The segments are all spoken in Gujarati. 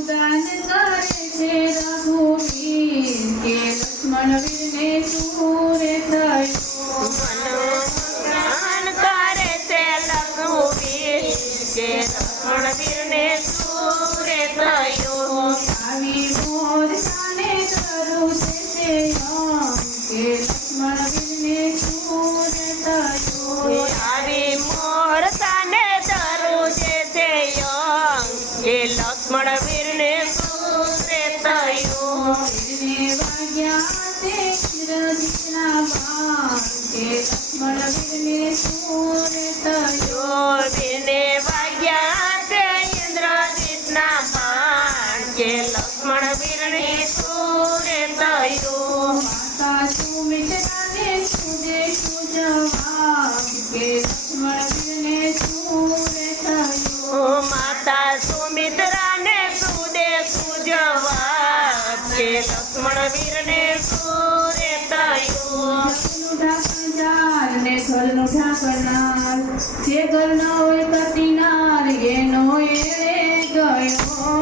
દાન કરે છે રઘુવીર કે લક્ષ્મણ વીરને સૂરે થયો દાન કરે છે રઘુવીર કે લક્ષ્મણ વીરને સૂરે થયો આવી મોર સાને કરું છે કે લક્ષ્મણ વીરને સૂરે થયો આવી મોર સાને ધરું છે કે લક્ષ્મણ વીરને સૂરે થયો વીરને વાગ્યા તે ઇન્દ્રજીતના બાણ કે લક્ષ્મણ વીરને સૂરે થયો વીરને વાગ્યા તે ઇન્દ્રજીતના બાણ કે લક્ષ્મણ વીરને સૂરે થયો માતા સુમિત્રાને સુજે સુજવાબ કે લક્ષ્મણ વીરને સૂરે થયો માતા સુમિત્રાને સુદે સુજવાબ કે લક્ષ્મણ વીરને સૂરે થયો ને ઘરનું ઢાંકનાર જે ઘર ન હોય પતિનાર એનો એળે ગયો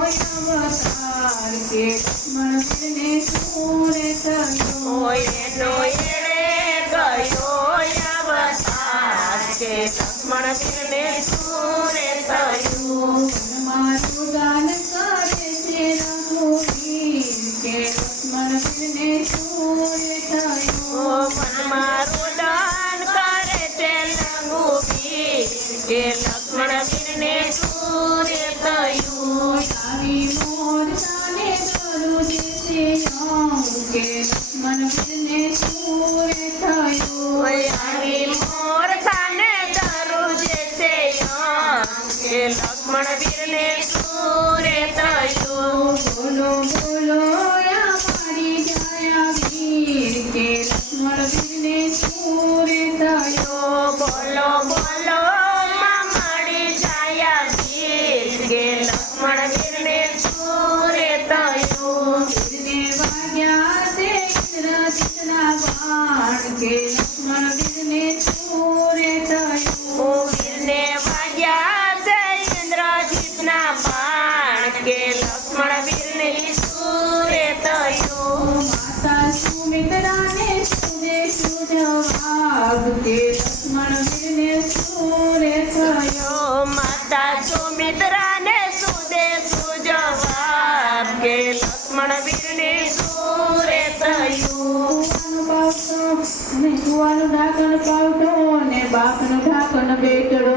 અવતાર કે લક્ષ્મણ વીરને સૂરે થયો એનો એળે ગયો અવતાર કે લક્ષ્મણ વીરને સૂરે થયું મારું દાન કરે છે રઘુવીર કે લક્ષ્મણ વીરને સૂરે થયો મારું દાન કરે છે રઘુવીર કે લક્ષ્મણ વીરને સૂરે થયું આવી મોર સાને કરું છે કે લક્ષ્મણ વીરને સૂરે થયો આવી મોર સાને ધરું છે કે લક્ષ્મણ વીરને સૂરે થયું બોલો બોલો અમારી જયા વીર કે લક્ષ્મણ વીરને સૂરે થયો બોલો બોલો મળી જાય વીર કે લક્ષ્મણ વીરને સૂરે થયું વીરને વાગ્યા તે ઇન્દ્રજીતના બાણ કે લક્ષ્મણ વીરને સૂરે થયો વીરને વાગ્યા છે ઇન્દ્રજીતના બાણ કે લક્ષ્મણ વીરને સૂરે થયું માતા સુમિત્રાને સુજે સુજવાબ કે લક્ષ્મણ વીરને સૂરે થયો માતા સુમિત્રાને સુદે સુજવાબ કે લક્ષ્મણ વીરને સૂરે થયું કુવાનું ઢાંકણ પાવડો ને બાપનું ઢાંકણ બેટડો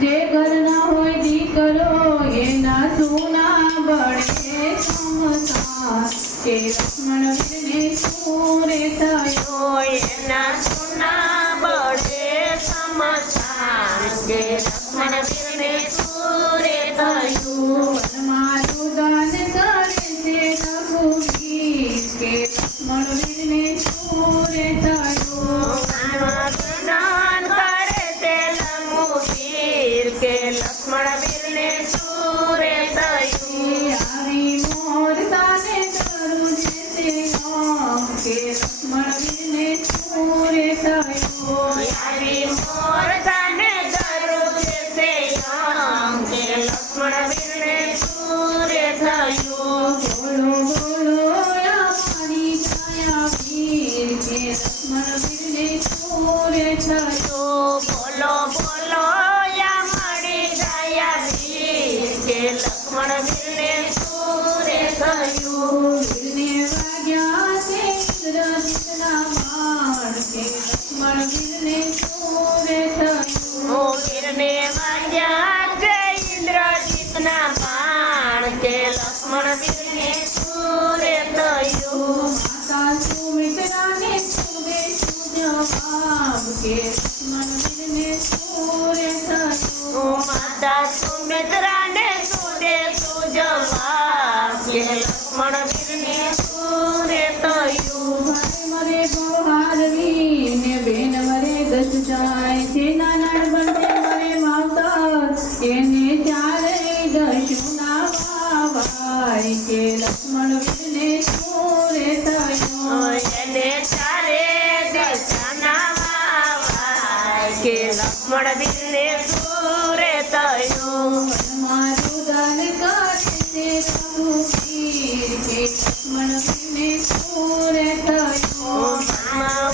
જે ઘરના હોય દીકરો એના સોના બળે સમસા કે લક્ષ્મણ વીરને સૂરે થયો એના સુના બળે સમસાન કે લક્ષ્મણ વીરને સૂરે થયું મારું દાન કરે છે રઘુવીર કે લક્ષ્મણ વીરને સૂરે થયો દાન કરે તે રઘુવીર કે લક્ષ્મણ વીરને સૂરે થયું આવી મોર સાને કરું છે કે લક્ષ્મણ વીરને સૂરે થયો આવી મોર સાને ધરું છે કે લક્ષ્મણ વીરને સૂરે થયું બોલો બોલો અમારી જયા વીર કે લક્ષ્મણ વીરને સૂરે થયો બોલો બોલો મળી જાય વીર કે લક્ષ્મણ વીરને સૂરે થયું વીરને વાગ્યા તે ઇન્દ્રજીતના બાણ કે લક્ષ્મણ વીરને સૂરે થયો વીરને વાગ્યા છે ઇન્દ્રજીતના બાણ કે લક્ષ્મણ વીરને સૂરે થયું માતા સુમિત્રાને સુજે સુજવાબ કે લક્ષ્મણ વીરને સૂરે થયો માતા સુમિત્રાને સુદે સુજવાબ કે લક્ષ્મણ વીરને સૂરે થયું મરે બહારવી ને બેન મરે દસ જાય છે નાના બનતે મરે માવતર એને ચારે દશુના વાવાય કે લક્ષ્મણ વીરને સૂરે થયો એને ચારે દિશાના વાવાય કે લક્ષ્મણ વીરને સૂરે થયું મારું દાન કરે છે રઘુવીર કે લક્ષ્મણ વીરને શું રે થયું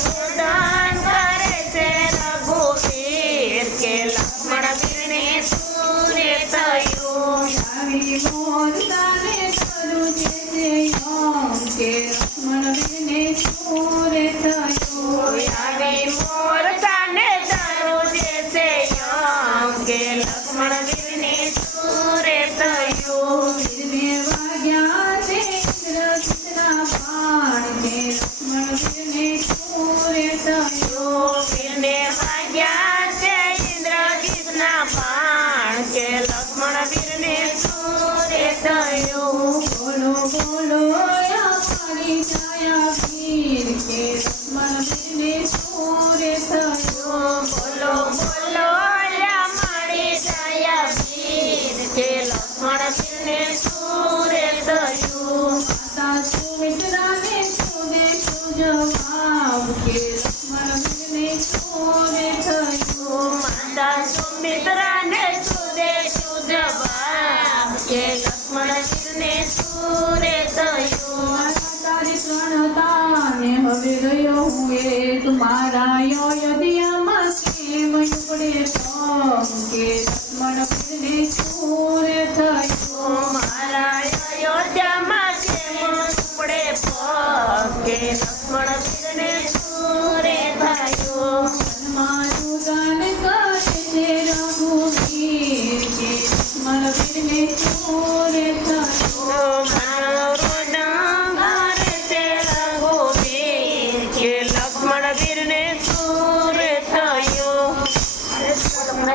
વદન કરે છે રઘુવીર કે લક્ષ્મણ વીરને શું રે થયું આવી મોર તારે કરું છે યમ કે લક્ષ્મણ વીરને શું રે થયું આવી મોરતાને ધરું છે યમ કે લક્ષ્મણ વીરને શું રે થયું વીરને વાગ્યા છે ઇન્દ્રજીતના બાણ કે લક્ષ્મણ વીરને શું રે થયું વીરને વાગ્યા છે ઇન્દ્રજીતના બાણ કે લક્ષ્મણ વીરને શું રે થયું બોલો બોલો અમારી છાયા વીર કે લક્ષ્મણ વીરને શું રે થયું બોલો બોલો મારી દયા વીર કે લક્ષ્મણ વીરને શું રે થયું માતા સુમિત્રાને સુદે સુજવાબ કે લક્ષ્મણ વીરને શું રે થયું માતા સુમિત્રાને સુદે સુજવાબ કે લક્ષ્મણ વીરને શું રે થયું માતા તારી ત્રણતાને હવે ગયો હું એક મારા અયોધ્યામાં કેમ ઉપડે પગ કે લક્ષ્મણ વીરને શું રે થયું મારા અયોધ્યામાં કેમ ઉપડે પગ કે લક્ષ્મણ વીરને શું રે થયું મારું ગાન કરે છે રઘુવીર કે લક્ષ્મણ વીરને શું રે થયું